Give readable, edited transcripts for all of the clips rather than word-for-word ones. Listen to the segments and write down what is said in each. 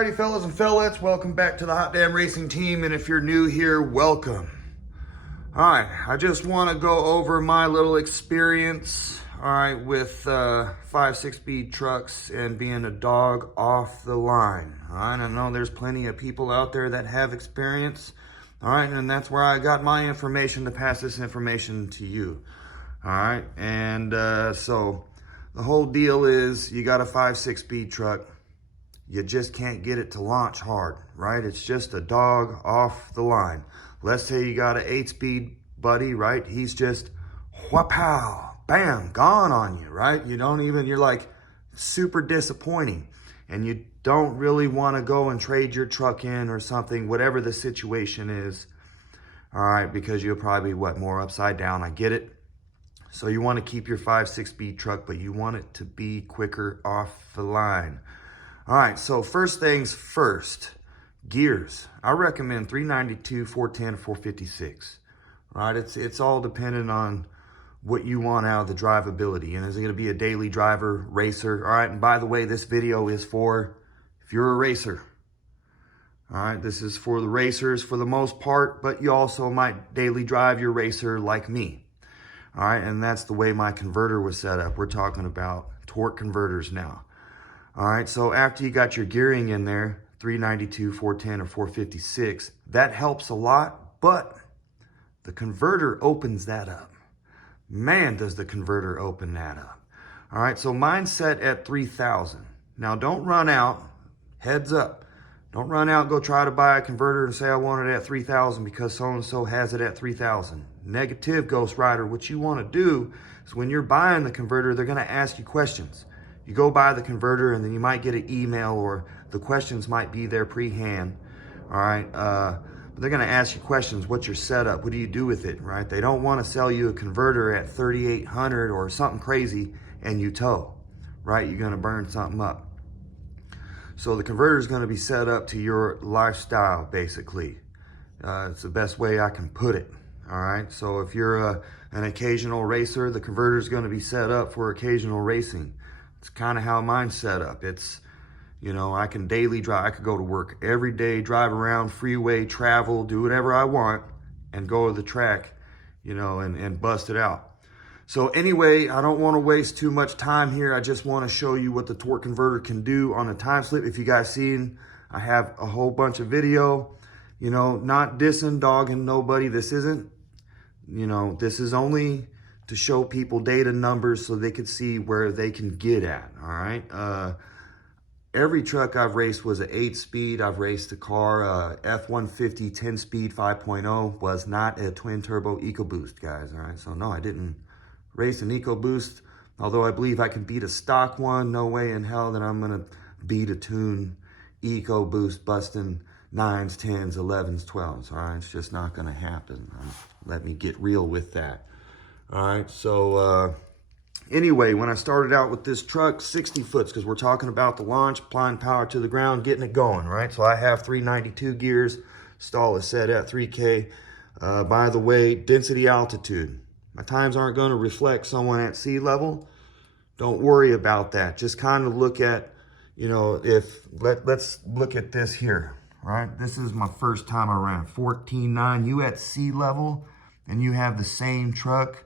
Alrighty, fellas and fellettes, welcome back to the Hot Damn Racing Team, and if you're new here, welcome. Alright, I just want to go over my little experience, alright, with 5-6 speed trucks and being a dog off the line. Alright, I know there's plenty of people out there that have experience, alright, and that's where I got my information to pass this information to you. Alright, and so the whole deal is you got a 5-6 speed truck. You just can't get it to launch hard, right? It's just a dog off the line. Let's say you got an 8-speed buddy, right? He's just wha-pow, bam, gone on you, right? You're like super disappointing. And you don't really want to go and trade your truck in or something, whatever the situation is. All right, because you'll probably, more upside down, I get it. So you want to keep your 5-6 speed truck, but you want it to be quicker off the line. All right, so first things first, gears. I recommend 392, 410, 456. All right, it's all dependent on what you want out of the drivability. And is it going to be a daily driver, racer? All right, and by the way, this video is for if you're a racer. All right, this is for the racers for the most part, but you also might daily drive your racer like me. All right, and that's the way my converter was set up. We're talking about torque converters now. All right, so after you got your gearing in there, 392, 410, or 456, that helps a lot, but the converter opens that up. Man, does the converter open that up. All right, so mine's set at 3,000. Now, don't run out, heads up. Don't run out and go try to buy a converter and say, I want it at 3,000 because so-and-so has it at 3,000. Negative, Ghost Rider. What you want to do is when you're buying the converter, they're going to ask you questions. You go buy the converter and then you might get an email or the questions might be there pre-hand, all right? But they're gonna ask you questions. What's your setup? What do you do with it, right? They don't wanna sell you a converter at 3,800 or something crazy and you tow, right? You're gonna burn something up. So the converter is gonna be set up to your lifestyle, basically. It's the best way I can put it, all right? So if you're an occasional racer, the converter is gonna be set up for occasional racing. It's kind of how mine's set up. It's, I can daily drive. I could go to work every day, drive around, freeway, travel, do whatever I want, and go to the track, and bust it out. So anyway, I don't want to waste too much time here. I just want to show you what the torque converter can do on a time slip. If you guys seen, I have a whole bunch of video, not dissing, dogging nobody. This isn't, this is only to show people data numbers so they could see where they can get at, all right? Every truck I've raced was an 8-speed. I've raced a car, F-150 10-speed 5.0, was not a twin-turbo EcoBoost, guys, all right? So no, I didn't race an EcoBoost, although I believe I can beat a stock one. No way in hell that I'm gonna beat a tune EcoBoost busting 9s, 10s, 11s, 12s, all right? It's just not gonna happen. Let me get real with that. All right, so anyway, when I started out with this truck, 60 foots, because we're talking about the launch, applying power to the ground, getting it going, right? So I have 392 gears, stall is set at 3K. By the way, density altitude. My times aren't going to reflect someone at sea level. Don't worry about that. Just kind of look at, let's look at this here, right? This is my first time around, 14.9. You at sea level, and you have the same truck.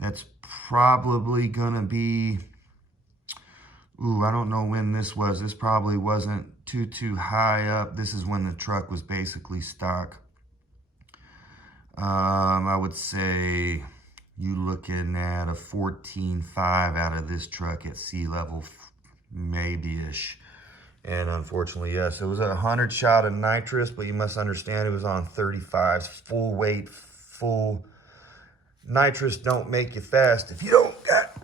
That's probably gonna be, I don't know when this was. This probably wasn't too high up. This is when the truck was basically stock. I would say you looking at a 14.5 out of this truck at sea level, maybe-ish. And unfortunately, yes, it was a 100 shot of nitrous, but you must understand it was on 35s, full weight, full. Nitrous don't make you fast if you don't got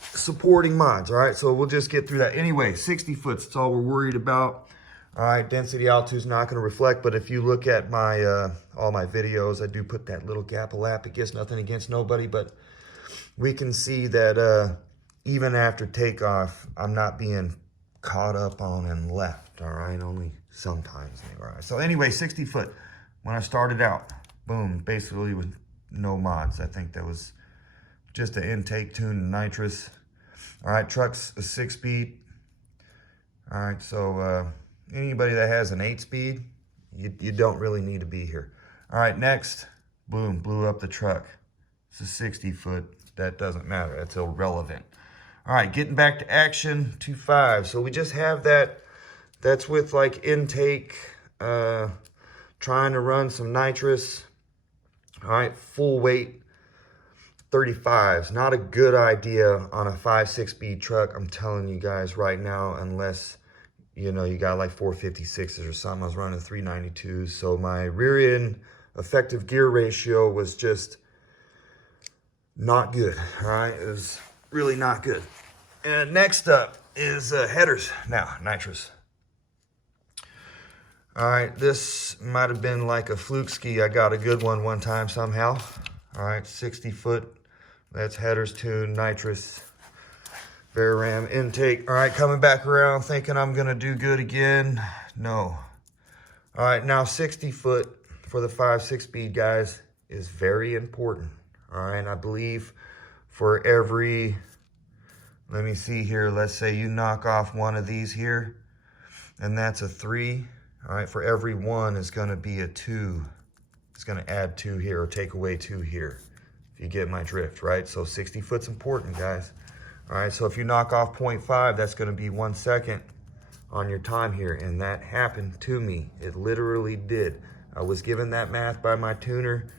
supporting mods, all right? So we'll just get through that. Anyway, 60 foot, that's all we're worried about. All right, density altitude is not going to reflect, but if you look at my all my videos, I do put that little gap of lap. It gets nothing against nobody, but we can see that even after takeoff, I'm not being caught up on and left, all right? Only sometimes, all right? So anyway, 60 foot, when I started out, boom, basically with no mods. I think that was just an intake tune and nitrous. All right, truck's a 6-speed. All right, so Anybody that has an 8-speed, you don't really need to be here. All right, next, boom, blew up the truck. It's a 60-foot. That doesn't matter. That's irrelevant. All right, getting back to action, 2.5. So we just have that. That's with like intake, trying to run some nitrous. All right, full weight, 35s. Not a good idea on a 5.6 speed truck. I'm telling you guys right now, unless, you know, you got like 456s or something. I was running 392s. So my rear end effective gear ratio was just not good. All right, it was really not good. And next up is headers. Now, nitrous. All right, this might have been like a fluke ski. I got a good one time somehow. All right, 60 foot. That's headers tuned, nitrous, Ram intake. All right, coming back around, thinking I'm gonna do good again. No. All right, now 60 foot for the 5.6 speed, guys, is very important. All right, I believe for every, let me see here, let's say you knock off one of these here, and that's a 3. All right, for every 1 is gonna be a 2. It's gonna add 2 here or take away 2 here, if you get my drift, right? So 60 foot's important, guys. All right, so if you knock off 0.5, that's gonna be 1 second on your time here, and that happened to me. It literally did. I was given that math by my tuner,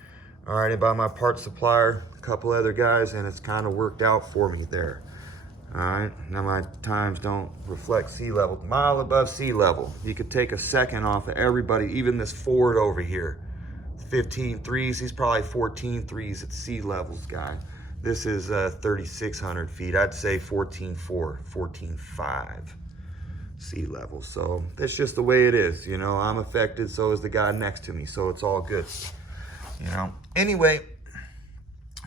all right, and by my parts supplier, a couple other guys, and it's kind of worked out for me there. All right, now my times don't reflect sea level. Mile above sea level. You could take a second off of everybody, even this Ford over here. 15 threes, he's probably 14 threes at sea levels, guy. This is 3,600 feet. I'd say 14.4, 14.5 sea level. So that's just the way it is. You know, I'm affected, so is the guy next to me. So it's all good, you know. Anyway,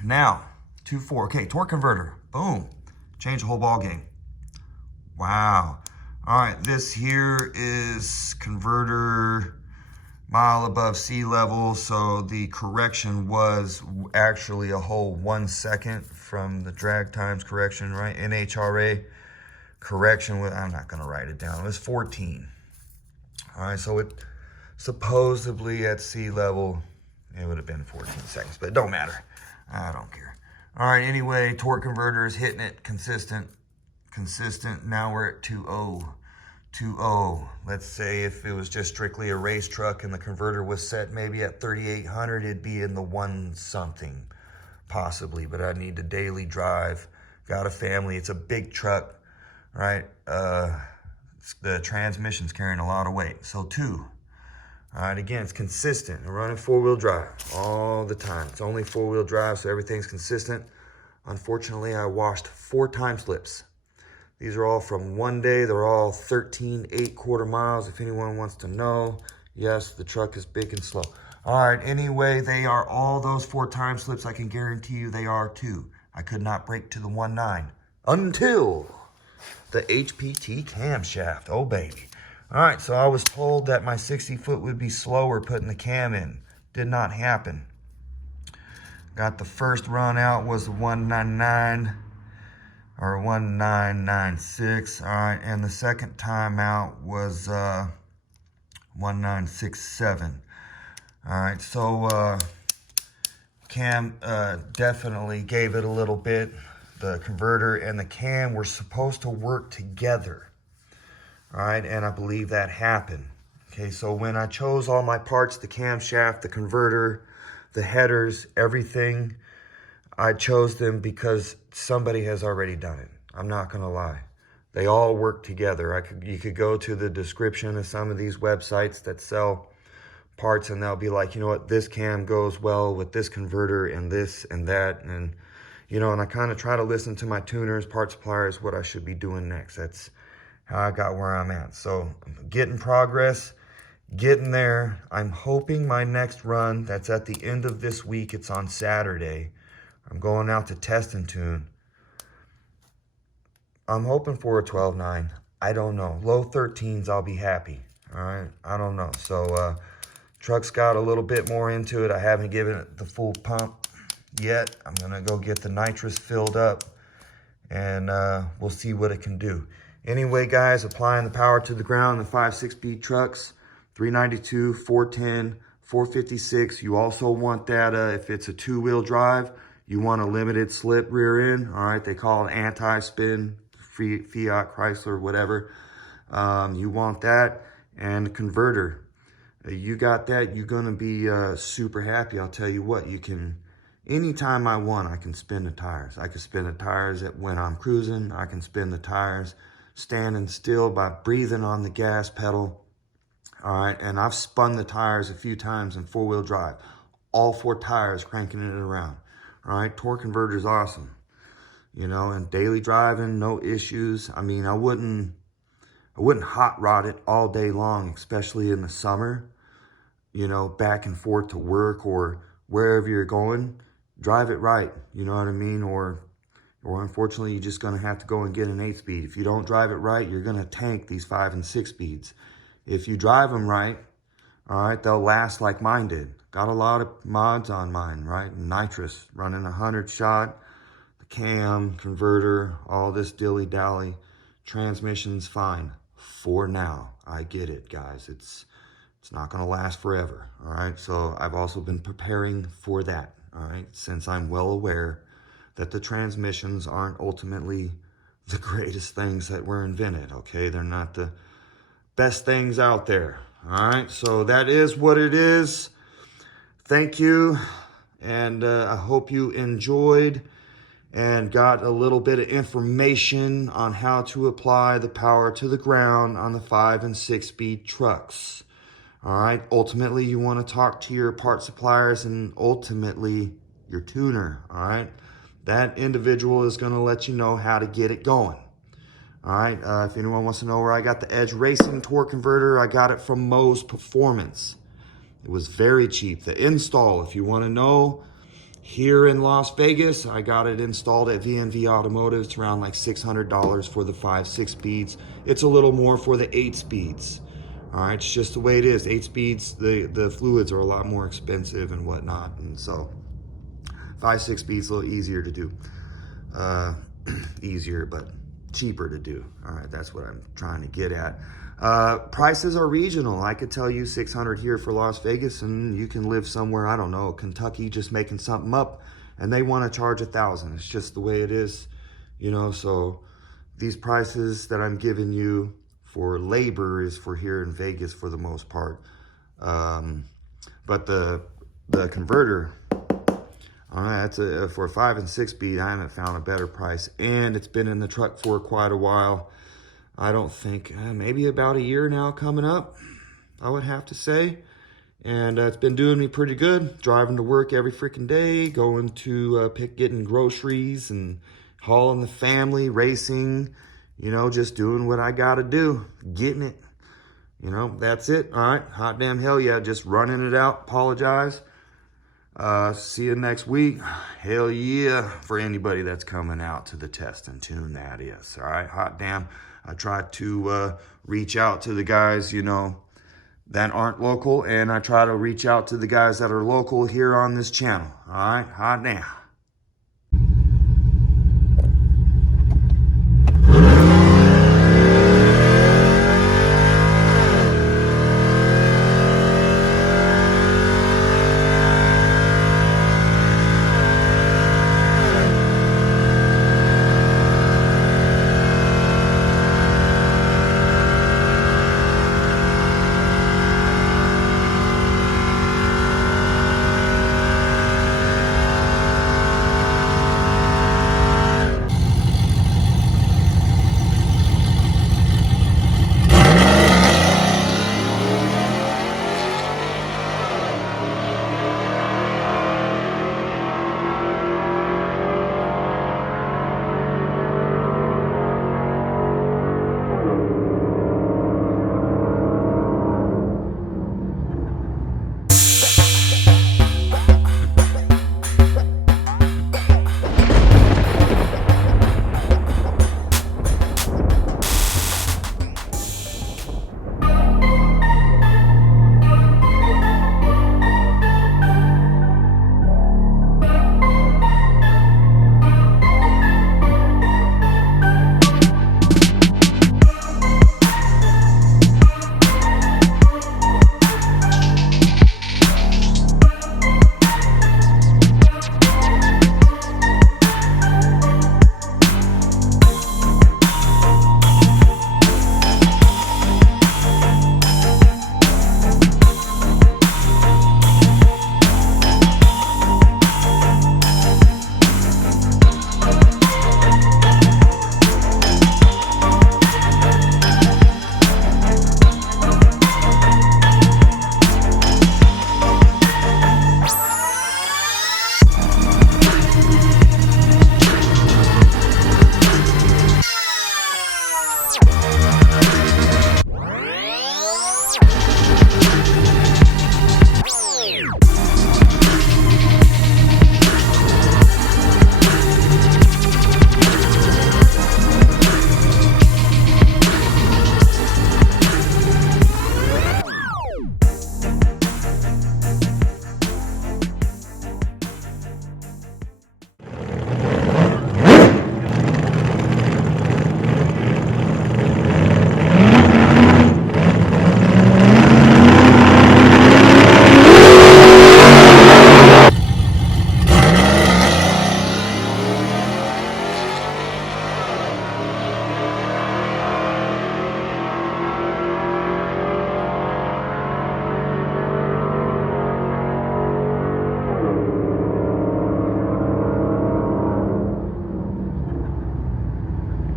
now 2.4. Okay, torque converter. Boom. Change the whole ball game. Wow. All right, this here is converter mile above sea level. So the correction was actually a whole 1 second from the drag times correction, right? NHRA correction, I'm not gonna write it down. It was 14. All right, so it supposedly at sea level, it would have been 14 seconds, but it don't matter. I don't care. All right, anyway, torque converter is hitting it consistent. Now we're at 2.0. 2.0. Let's say if it was just strictly a race truck and the converter was set maybe at 3,800, it'd be in the 1 something, possibly. But I need to daily drive. Got a family. It's a big truck, right? The transmission's carrying a lot of weight. So 2. All right, again, it's consistent. I'm running 4-wheel drive all the time. It's only 4-wheel drive, so everything's consistent. Unfortunately, I washed 4 time slips. These are all from one day. They're all 13 8/4 miles, if anyone wants to know. Yes, the truck is big and slow. All right, anyway, they are all those 4 time slips. I can guarantee you they are too. I could not break to the 1.9 until the HPT camshaft. Oh, baby. All right, so I was told that my 60 foot would be slower putting the cam in. Did not happen. Got the first run out was 199 or 1996. All right, and the second time out was 1967. All right, so cam definitely gave it a little bit. The converter and the cam were supposed to work together. All right, and I believe that happened. Okay, so when I chose all my parts, the camshaft, the converter, the headers, everything, I chose them because somebody has already done it. I'm not gonna lie. They all work together. You could go to the description of some of these websites that sell parts and they'll be like, you know what, this cam goes well with this converter and this and that. And, you know, and I kind of try to listen to my tuners, part suppliers, what I should be doing next. That's how I got where I'm at. So getting progress, getting there. I'm hoping my next run, that's at the end of this week, it's on Saturday. I'm going out to test and tune. I'm hoping for a 12.9. I don't know. Low 13s, I'll be happy. All right, I don't know. So truck's got a little bit more into it. I haven't given it the full pump yet. I'm gonna go get the nitrous filled up and we'll see what it can do. Anyway, guys, applying the power to the ground in the 5.6-speed trucks, 392, 410, 456. You also want that, if it's a two-wheel drive, you want a limited slip rear end. All right, they call it anti-spin, Fiat, Chrysler, whatever. You want that, and converter. You got that, you're gonna be super happy. I'll tell you what, you can, anytime I want, I can spin the tires. I can spin the tires when I'm cruising. I can spin the tires standing still by breathing on the gas pedal. All right, and I've spun the tires a few times in four-wheel drive. All four tires cranking it around. All right, torque converter is awesome. You know, and daily driving, no issues. I mean, I wouldn't hot rod it all day long, especially in the summer. You know, back and forth to work or wherever you're going. Drive it right, you know what I mean? Or unfortunately, you're just gonna have to go and get an 8-speed. If you don't drive it right, you're gonna tank these 5 and 6 speeds. If you drive them right, all right, they'll last like mine did. Got a lot of mods on mine, right? Nitrous, running 100 shot, the cam, converter, all this dilly-dally. Transmission's fine for now. I get it, guys. It's not gonna last forever, all right? So I've also been preparing for that, all right? Since I'm well aware that the transmissions aren't ultimately the greatest things that were invented, okay? They're not the best things out there, all right? So that is what it is. Thank you, and I hope you enjoyed and got a little bit of information on how to apply the power to the ground on the 5 and 6-speed trucks. All right, ultimately you want to talk to your part suppliers and ultimately your tuner, all right? That individual is going to let you know how to get it going. All right, if anyone wants to know where I got the Edge Racing torque converter, I got it from Moe's Performance. It was very cheap. The install, if you want to know, here in Las Vegas, I got it installed at V&V Automotive. It's around like $600 for the 5-6 speeds. It's a little more for the 8 speeds. All right, it's just the way it is. 8 speeds, the fluids are a lot more expensive and whatnot. And so 5-6 speeds a little easier to do. Easier, but cheaper to do. All right, that's what I'm trying to get at. Prices are regional. I could tell you 600 here for Las Vegas, and you can live somewhere, I don't know, Kentucky, just making something up, and they want to charge 1,000. It's just the way it is, you know. So these prices that I'm giving you for labor is for here in Vegas for the most part. But the converter, all right, that's for a 5 and 6 speed. I haven't found a better price, and it's been in the truck for quite a while. I don't think, maybe about a year now coming up, I would have to say. And it's been doing me pretty good. Driving to work every freaking day, going to getting groceries and hauling the family, racing, you know, just doing what I gotta do, getting it. You know, that's it. All right, hot damn hell yeah, just running it out. Apologize. See you next week. Hell yeah, for anybody that's coming out to the test and tune, that is. All right, hot damn. I try to reach out to the guys, you know, that aren't local, and I try to reach out to the guys that are local here on this channel. All right, hot damn.